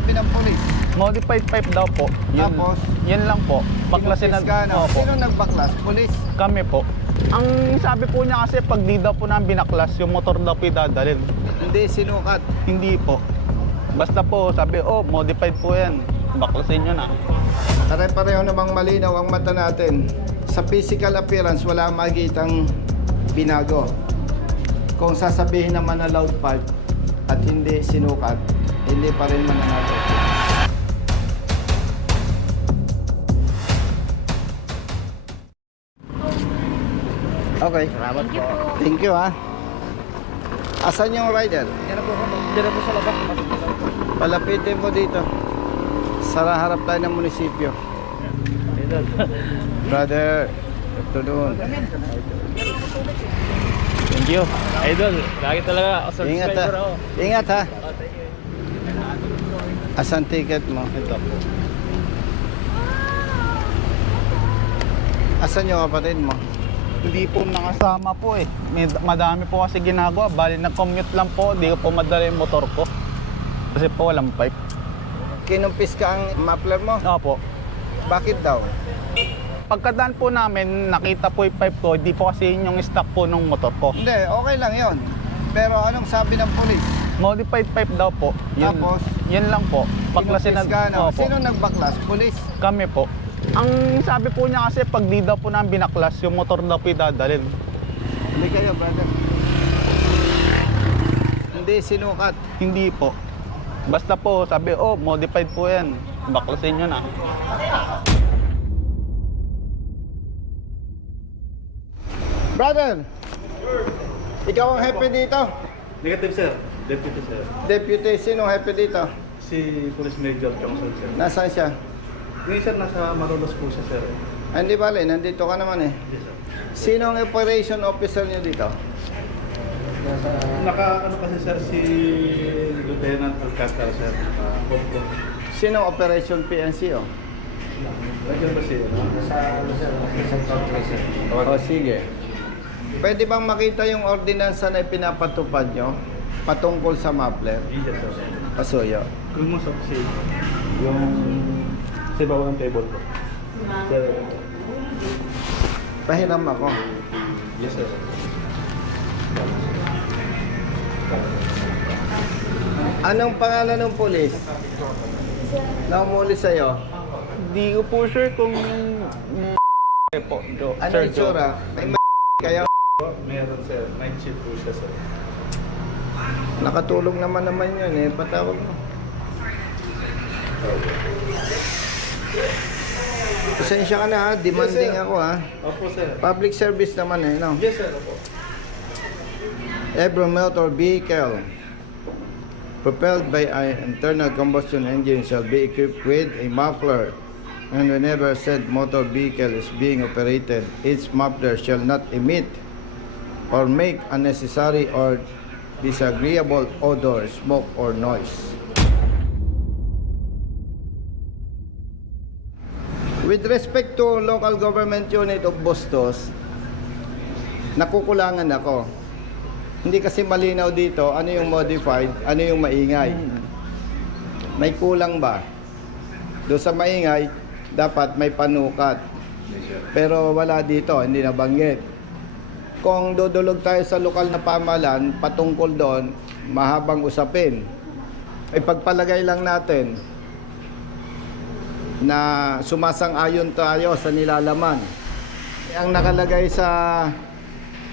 sabi ng polis? Modified pipe daw po. Yun, Tapos? Yun lang po. Baklasin Kinumpis ka, no? Opo. Sino nagbaklas? Polis? Kami po. Ang sabi po niya kasi pag di daw po namin binaklas, yung motor daw po dadalhin. Hindi, sinukat. Hindi po. Basta po sabi, oh, modified po yan. Baklasin nyo na. Pare-pareho namang malinaw ang mata natin. Sa physical appearance, wala makikitang binago. Kung sasabihin naman na loud pipe at hindi sinukat, hindi pa rin mananalo. Okay. Salamat po. Thank you, ha. Asan yung rider? Diyan na po sa labas. Palapitin mo dito. Sa harap tayo ng munisipyo. Brother, ito doon. Thank you. Idol, lagi talaga ako Ingat, ha. Ingat, ha. Asan ticket mo? Ito po. Asan yung kapatid mo? Hindi po nakasama po eh. Madami po kasi ginagawa. Bali nag-commute lang po. Hindi ko po madala yung motor ko. Kasi po walang pipe. Kinumpis ka ang muffler mo? Opo. Bakit daw? Pagkadaan po namin, nakita po yung pipe ko. Hindi po kasi yun yung stock po ng motor ko. Hindi, okay lang yon. Pero anong sabi ng polis? Modified pipe daw po. Yun, Tapos? Yun lang po. Baklasin Kinumpis ka, no? Opo. Sino nagbaklas? Polis? Kami po. Ang sabi po niya kasi pag di daw po namin binaklas, yung motor daw po dadalhin. Hindi kayo, brother. Hindi, sinukat. Hindi po. Basta po sabi, oh, modified po yan. Baklasin nyo na. Brother, ikaw ang happy dito? Negative, sir. Deputy, sir. Deputy, sino happy dito? Si Police Major Johnson, sir. Nasaan siya? Ngayon, sir, nasa Malolos po siya, sir. Ah, hindi bale, nandito ka naman eh. Yes, sir. Sino ang operation officer niyo dito? Ano kasi, sir, si Lieutenant Alcantara, sir. Hopco. Sino ang operation PNCO? Nandiyan ba siya? Sa country, sir. O sige. Pwede bang makita yung ordinansa na ipinapatupad nyo patungkol sa muffler? Yes, sir. Pasuyo. Kung mo sa yung sa ibabaw ng table po. Sir. Pahiram ako. Yes, sir. Anong pangalan ng pulis? Na umuli sa'yo? Hindi ko po sure kung po. Ano yung tsura? May kayo? Meron, sir. Night shift po siya, sir. Nakatulong naman yun eh. Patawag mo. Pasensya ka na ha. Demanding Yes, sir. ako ha. Opo, sir. Public service naman eh. No? Yes, sir. Opo. Every motor vehicle propelled by an internal combustion engine shall be equipped with a muffler, and whenever said motor vehicle is being operated, its muffler shall not emit or make unnecessary or disagreeable odor, smoke, or noise. With respect to local government unit of Bustos, nakukulangan ako. Hindi kasi malinaw dito ano yung modified, ano yung maingay. May kulang ba? Doon sa maingay, dapat may panukat. Pero wala dito, hindi nabanggit. Kung dudulog tayo sa lokal na pamahalaan, patungkol doon, mahabang usapin. Ay pagpalagay lang natin na sumasang-ayon tayo sa nilalaman. Ang nakalagay sa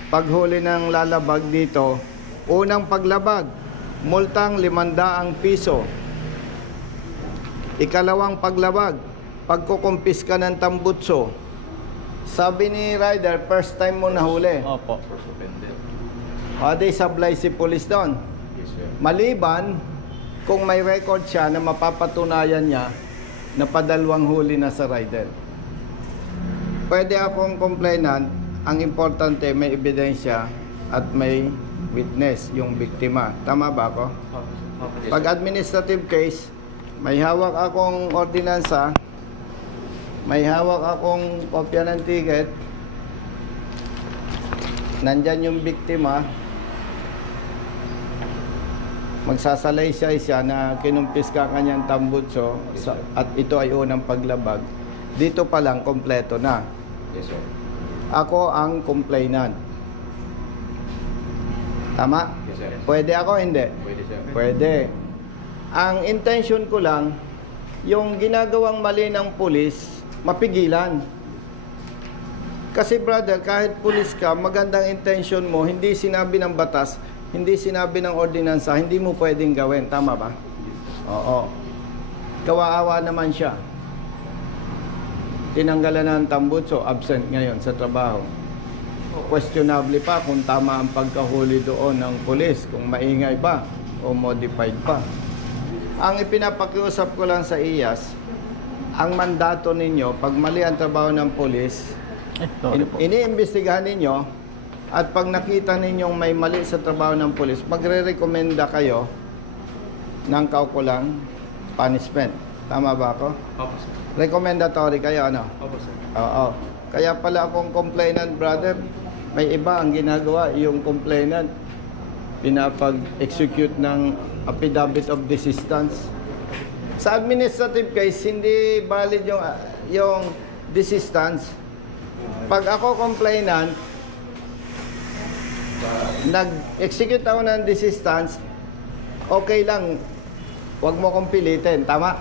paghuli ng lalabag dito, unang paglabag, multang 500 piso. Ikalawang paglabag, pagkukumpis ka ng tambutso. Sabi ni rider, first time mo nahuli. Opo. O di sablay si police doon. Yes, sir. Maliban, kung may record siya na mapapatunayan niya na padalawang huli na sa rider. Pwede akong complainant, ang importante may ebidensya at may witness, yung biktima. Tama ba ako? Opo. Pag administrative case, may hawak akong ordinansa, may hawak akong kopya ng ticket, nandyan yung biktima, magsasalaysay siya na kinumpis ka kanyang tambutso at ito ay unang paglabag, dito pa lang kompleto na. Yes, sir. Ako ang complainant. Tama? Yes, sir. Pwede ako, hindi? Pwede, sir. Pwede. Ang intention ko lang, yung ginagawang mali ng pulis, mapigilan. Kasi brother, kahit pulis ka, magandang intention mo, hindi sinabi ng batas, hindi sinabi ng ordinansa, hindi mo pwedeng gawin. Tama ba? Oo. Kawaawa naman siya. Tinanggalan na ng tambutso, absent ngayon sa trabaho. Questionable pa kung tama ang pagkahuli doon ng pulis, kung maingay ba o modified pa. Ang ipinapakiusap ko lang sa IAS, ang mandato ninyo, pag mali ang trabaho ng pulis, iniimbestigahan ninyo, at pag nakita ninyong may mali sa trabaho ng pulis, magre-recommenda kayo ng kaukulang punishment. Tama ba ako? Opo, sir. Recommendatory kayo, ano? Opo, sir. Oo. Kaya pala akong complainant, brother, may iba ang ginagawa, yung complainant, pinapag-execute ng affidavit of desistance. Sa administrative case, hindi valid yung desistance. Pag ako complainant, nag-execute ako ng desistance, okay lang, huwag mo kong pilitin, tama?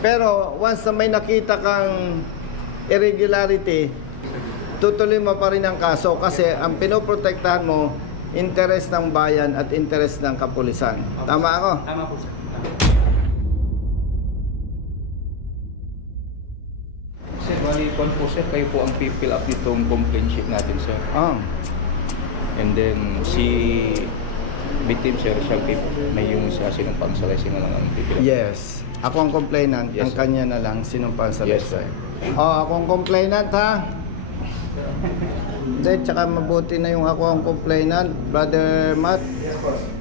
Pero once na may nakita kang irregularity, tutuloy mo pa rin ang kaso kasi ang pinoprotektahan mo, interest ng bayan at interest ng kapulisan. Tama ako? Tama po, sir. Sir, bali po, sir, kayo po ang fill up nitong complaint sheet natin, sir. Oh. And then, si victim, sir, siya may yung sa sinumpang salaysay na lang ang fill up. Yes. Ako ang complainant, Yes, ang sir. kanya na lang sinumpang sa Yes, sir. Oh, ako ang complainant, ha? Hindi, tsaka mabuti na yung ako ang complainant, Brother Matt. Yes, boss.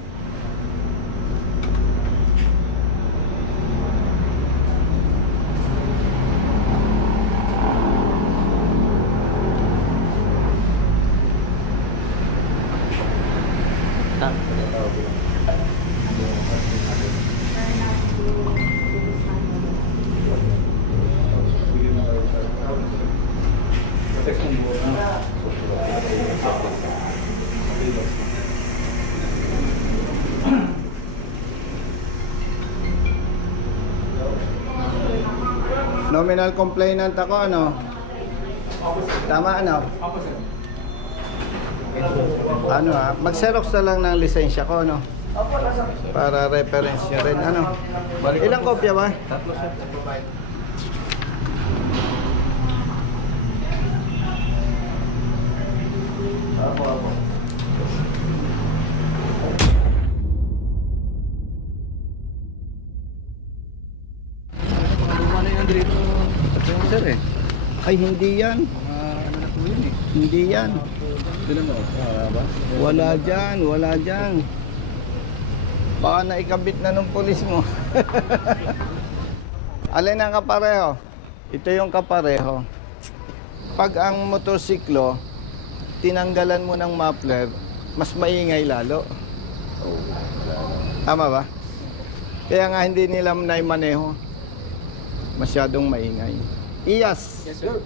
Nominal complainant ako, ano? Tama, ano? Ano, ha? Mag-xerox na lang ng lisensya ko, ano? Para reference nyo rin, ano? Ilang kopya ba? Tatlo, sir. Sir, eh. Ay, hindi yan. Ano na po yun, eh. Hindi yan. Doon mo, ba? Wala dyan, wala dyan. Baka naikabit na ng pulis mo. Alin ang kapareho? Ito yung kapareho. Pag ang motorsiklo, tinanggalan mo ng muffler, mas maingay lalo. Tama ba? Kaya nga hindi nila naimaneho. Masyadong maingay. Iyas. Yes, sir.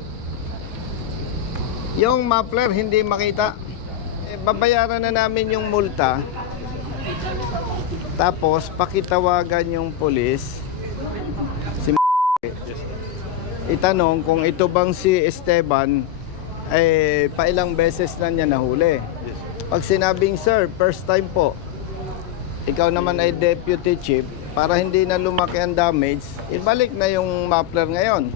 Yung muffler hindi makita. Babayaran na namin yung multa. Tapos pakitawagan yung pulis. Si itanong kung ito bang si Esteban eh pailang beses na niya nahuli. Pag sinabing, sir, first time po, ikaw naman ay deputy chief, para hindi na lumaki ang damage, ibalik na yung muffler ngayon.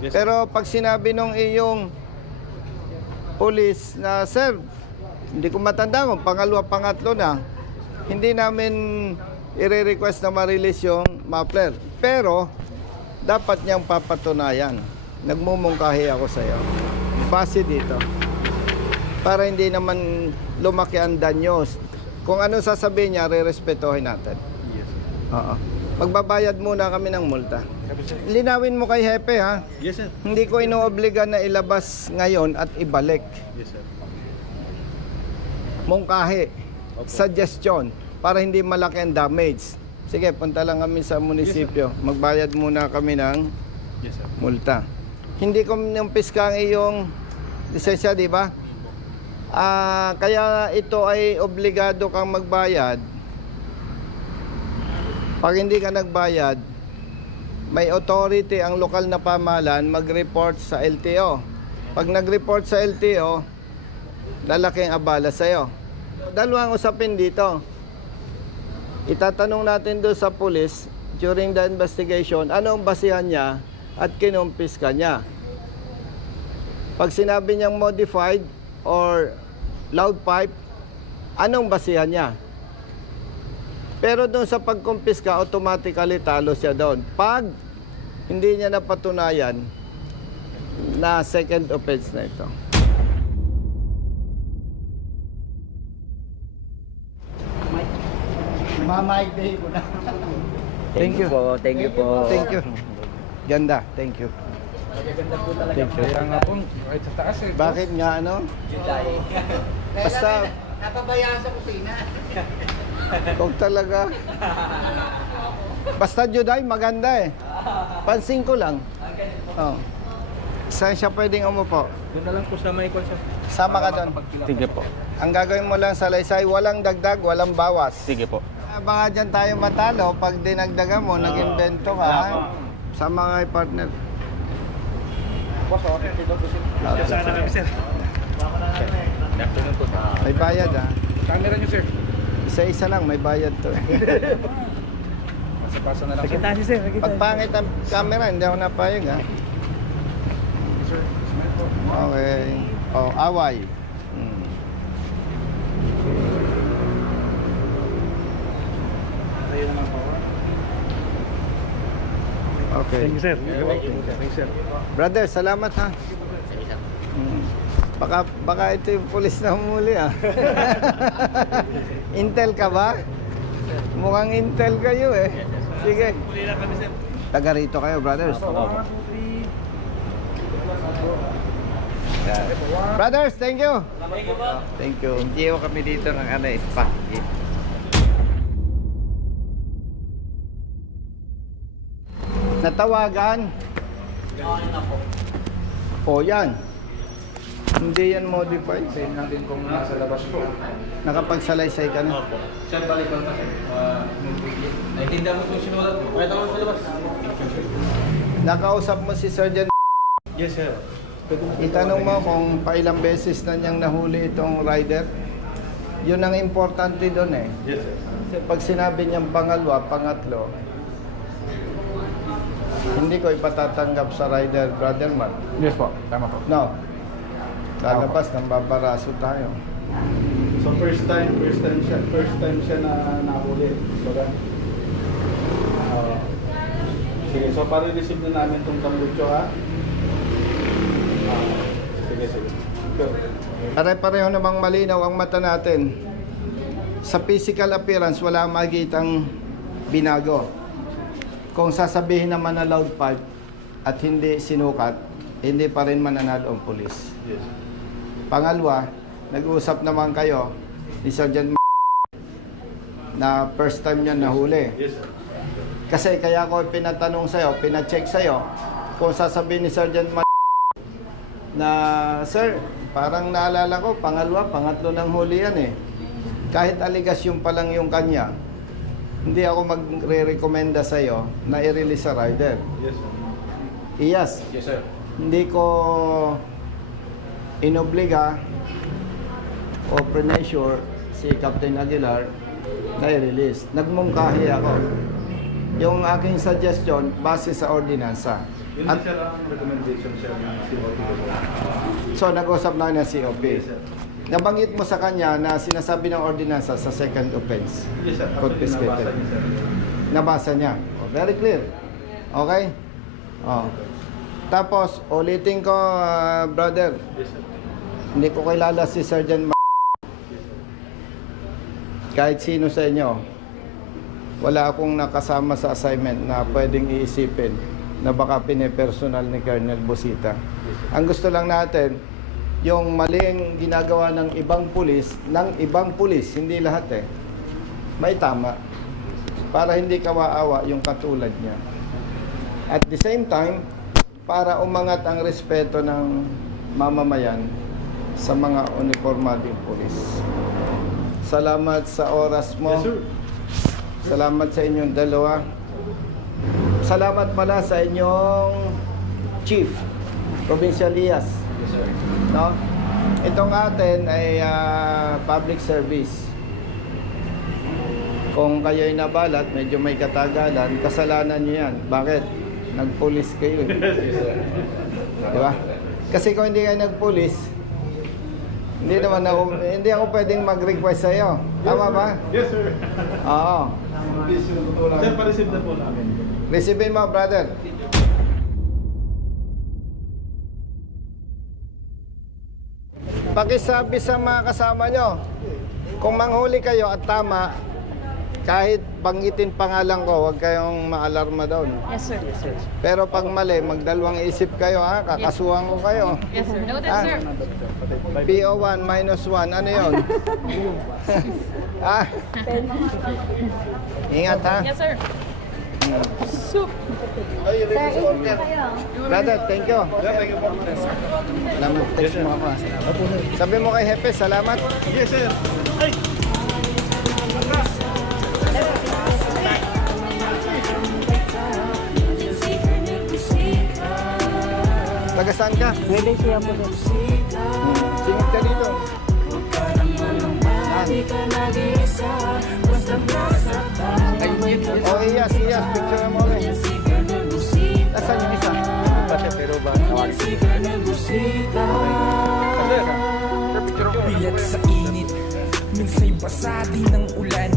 Yes, Pero pag sinabi nung iyong police na, sir, hindi ko matanda kung pangalawa, pangatlo na, hindi namin i-request na ma-release yung muffler. Pero, dapat niyang papatunayan. Nagmumungkahi ako sa'yo. Base dito. Para hindi naman lumaki ang danyos. Kung ano sasabihin niya, re-respetuhin natin. Yes, sir. Oo. Magbabayad muna kami ng multa. Linawin mo kay Hepe, ha? Yes, sir. Hindi ko inoobliga na ilabas ngayon at ibalik. Yes, sir. Mungkahi. Suggestion. para hindi malaki ang damage. Sige, punta lang kami sa munisipyo. Magbayad muna kami ng Yes, sir. multa. Hindi ko numpiska ang iyong lisensya, di ba? Kaya ito ay obligado kang magbayad. Pag hindi ka nagbayad, may authority ang lokal na pamahalaan mag-report sa LTO. Pag nag-report sa LTO, lalaking abala sa'yo. Dalawang usapin dito. Itatanong natin doon sa police during the investigation, anong basihan niya at kinumpis ka niya. Pag sinabi niyang modified or loud pipe, anong basihan niya? Pero doon sa pagkumpis ka, automatically talo siya doon. Pag hindi niya napatunayan na second offense na ito. Mamaigday ko na. Thank you po, thank you po. Thank you. Ganda, thank you. Thank you. Kaya nga po, kahit sa taas eh. Bakit nga ano? Basta, Napabayaan sa kusina. kung talaga. Basta Juday, maganda eh. Pansin ko lang. Oh. Saan siya pwedeng umupo? Doon na lang po sa may konsep. Sama ka doon. Sige po. Ang gagawin mo lang sa Laysay, walang dagdag, walang bawas. Sige po. Baka dyan tayo matalo pag dinagdagan mo, nag-invento ka. Ha? Sama nga yung partner. Boss, okay. Dito po sir. Sana kami, sir. Afternoon po. May bayad ha. Camera niyo sir. Isa-isa lang, may bayad to. Pasa na lang sir. Kita si sir. Pag pangit ang camera, hindi ako napayag ha. Sir, smile po. Okay. Oh, away. Tayo naman po. Okay. Thank you, sir. Thank you, sir. Brother, salamat ha. Baka ito yung pulis na humuli ah. Intel ka ba? Mukhang Intel kayo eh. Sige. Huli lang kami, sir. Taga rito kayo, brothers. Brothers, thank you. Thank you. Hindi ko kami dito ng spa. Natawagan. O yan. Hindi yan modified. Same natin kung nasa labas po. Nakapagsalaysay ka na. Sir, balik lang pa sir. Naitinda mo kung sinulat mo. Kaya naman sa labas. Nakausap mo si Sergeant. Yes, sir. Itanong mo kung pailang beses na niyang nahuli itong rider. Yun ang importante doon eh. Yes, sir. Kasi pag sinabi niyang pangalawa, pangatlo, hindi ko ipatatanggap sa rider, brother man. Yes po. Tama po. No. Lalabas, nang babaraso tayo. So first time siya na nahuli. Baga. Sige, so para-receive na namin tong tambucho ha. Sige. Go. Pare-pareho namang malinaw ang mata natin. Sa physical appearance, wala makikitang binago. Kung sasabihin naman na loud pipe at hindi sinukat, hindi pa rin mananalo ang pulis. Yes. Pangalawa, nag-uusap naman kayo ni Sergeant na first time niya nahuli. Yes, sir. Kasi kaya ko pinatanong sa'yo, pinacheck sa'yo, kung sasabihin ni Sergeant na, Sir, parang naalala ko, pangalawa, pangatlo ng huli yan eh. Kahit aligasyon pa lang yung kanya, hindi ako magre-recommenda sa'yo na i-release sa rider. Yes, sir. Iyas, Yes sir. hindi ko inobliga o premature si Captain Aguilar na i-release. Nagmungkahi ako. Yung aking suggestion, base sa ordinansa. Yun At, sir ang recommendation sir ng COP. so, nag-usap na ng COP. Yes, sir. Nabanggit mo sa kanya na sinasabi ng ordinansa sa second offense. Yes, sir. Confiscated. Nabasa niya, sir. Nabasa niya. Oh, very clear. Okay? Oh. Tapos, ulitin ko, brother, Yes, sir. hindi ko kilala si Sergeant kahit sino sa inyo. Wala akong nakasama sa assignment na pwedeng iisipin na baka pinipersonal ni Colonel Busita. Ang gusto lang natin, yung maling ginagawa ng ibang pulis, hindi lahat eh. may tama para hindi kawaawa yung katulad niya. At the same time, para umangat ang respeto ng mamamayan sa mga uniformading pulis. Salamat sa oras mo. Yes, sir. Salamat sa inyong dalawa. Salamat pala sa inyong Chief, Provincial Lias. No? Itong atin ay public service. Kung kayo'y nabalat, medyo may katagalan, kasalanan nyo yan. Bakit? Nagpulis kayo. Di ba? Kasi kung hindi kayo nagpulis, hindi ako pwedeng mag-request sa iyo. Tama ba? Yes, sir. Oo. Sir, pa-receive na po namin. Receivin mo, brother. Pakisabi sa mga kasama nyo, kung manghuli kayo at tama, kahit banggitin pangalan ko, huwag kayong maalarma doon. Yes, sir. Yes, sir. Pero pag mali, magdalawang isip kayo ha, kakasuhan ko kayo. Yes, sir. Noted, Ah. sir. PO1 minus 1, ano yun? Ah? Ingat ha. Yes, sir. Brother, thank you. Salamat. Thanks mo ako. Sabi mo kay Hepe, salamat. Yes, sir. Ay! Taga saan ka? Pwede siya po doon. Singit ka dito. Oh, iyas. Picture mo ulit. Nasaan yung isa? Pero ba? Bilat sa init, minsay basa din ng ulan.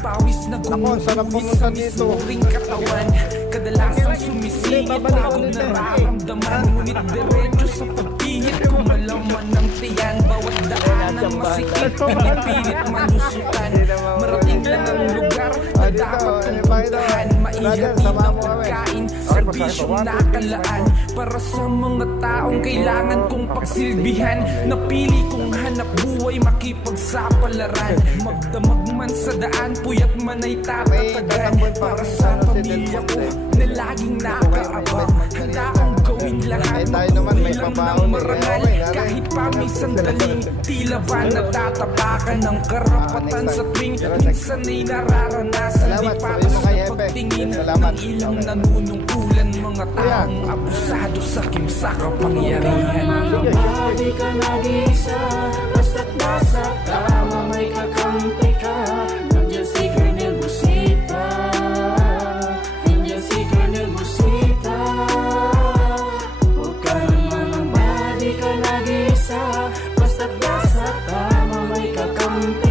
Pawis na Ako, ang sarap gumuguhit pumunta sa dito. mismuring katawan. Kadalasang sumisingit, bagong nararamdaman. Ngunit diretso sa pagpihit, kumalaman ng tiyan. Bawat daan ng masikip, pinipilit malusutan. Marating lang ang lugar na dapat kong puntahan. Maihati ng pagkain, serbisyong nakalaan. Para sa mga taong kailangan kong pagsilbihan. Napili kong hanap buhay, makipagsapalaran. Magdamag man sa daan, puyat man ay tatatagan. Para sa pamilya ko na laging nakaabang. Handa akong gawin lahat, magkuwilang ng marangal. Kahit pa may sandaling, tila ba natatapakan ng karapatan sa tuwing minsan ay nararanasan. Di patas na pagtingin ng ilang nanunungkulan. Mga taong abusado sa kimsa kapangyarihan. Di ka nag-iisa, basta't nasa tama may kakampi ka. Nandiyan si Colonel Busita, nandiyan si Colonel Busita. Huwag ka nang mangamba, di ka nag-iisa, basta't nasa tama may kakampi